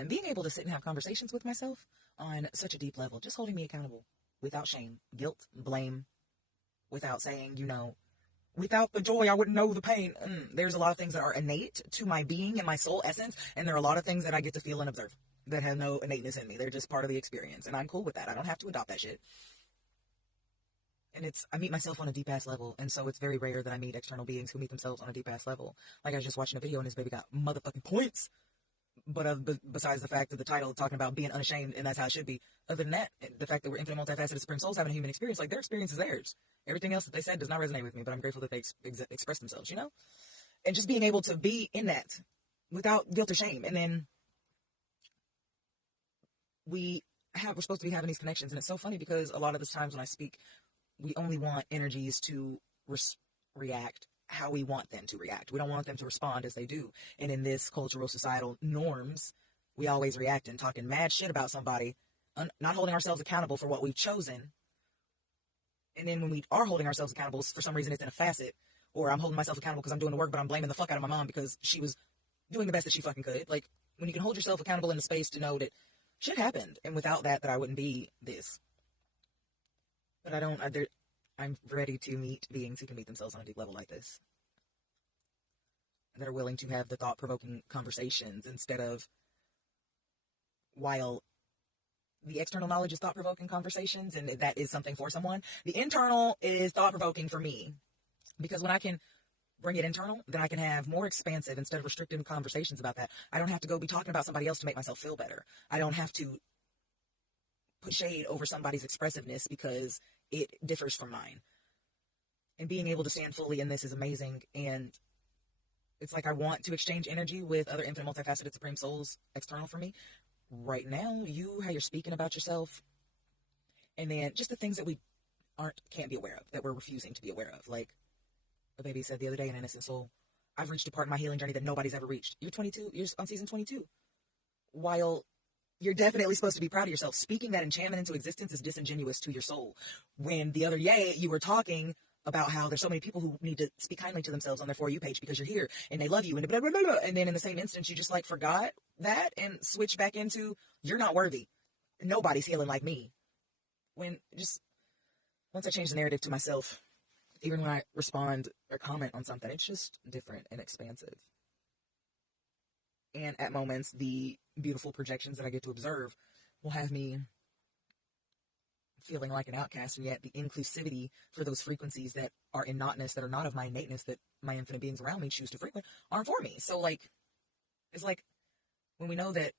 And being able to sit and have conversations with myself on such a deep level, just holding me accountable without shame, guilt, blame, without saying, without the joy, I wouldn't know the pain. There's a lot of things that are innate to my being and my soul essence, and there are a lot of things that I get to feel and observe that have no innateness in me. They're just part of the experience, and I'm cool with that. I don't have to adopt that shit. And I meet myself on a deep-ass level, and so it's very rare that I meet external beings who meet themselves on a deep-ass level. Like, I was just watching a video, and this baby got motherfucking points. But besides the fact that the title talking about being unashamed, and that's how it should be, other than that, the fact that we're infinite, multifaceted supreme souls having a human experience, like, their experience is theirs. Everything else that they said does not resonate with me, but I'm grateful that they express themselves, And just being able to be in that without guilt or shame. And then we're supposed to be having these connections, and it's so funny because a lot of the times when I speak, we only want energies to react how we want them to react. We don't want them to respond as they do. And in this cultural societal norms, we always react and talking mad shit about somebody, not holding ourselves accountable for what we've chosen. And then when we are holding ourselves accountable, for some reason it's in a facet, or I'm holding myself accountable because I'm doing the work, but I'm blaming the fuck out of my mom because she was doing the best that she fucking could. Like, when you can hold yourself accountable in the space to know that shit happened, and without that I wouldn't be this. But I'm ready to meet beings who can meet themselves on a deep level like this. That are willing to have the thought-provoking conversations instead of, while the external knowledge is thought-provoking conversations, and that is something for someone, the internal is thought-provoking for me. Because when I can bring it internal, then I can have more expansive instead of restrictive conversations about that. I don't have to go be talking about somebody else to make myself feel better. I don't have to put shade over somebody's expressiveness because it differs from mine. And being able to stand fully in this is amazing. And it's like I want to exchange energy with other infinite, multifaceted supreme souls external for me. Right now, how you're speaking about yourself, and then just the things that we can't be aware of, that we're refusing to be aware of. Like a baby said the other day, an innocent soul, I've reached a part in my healing journey that nobody's ever reached. You're 22, you're on season 22. While you're definitely supposed to be proud of yourself, speaking that enchantment into existence is disingenuous to your soul. When the other day you were talking about how there's so many people who need to speak kindly to themselves on their For You page because you're here and they love you and blah, blah, blah, blah. And then in the same instance, you just like forgot that and switch back into, you're not worthy. Nobody's healing like me. Once I change the narrative to myself, even when I respond or comment on something, it's just different and expansive. And at moments, the beautiful projections that I get to observe will have me feeling like an outcast, and yet the inclusivity for those frequencies that are in notness, that are not of my innateness, that my infinite beings around me choose to frequent, aren't for me. So, like, it's like when we know that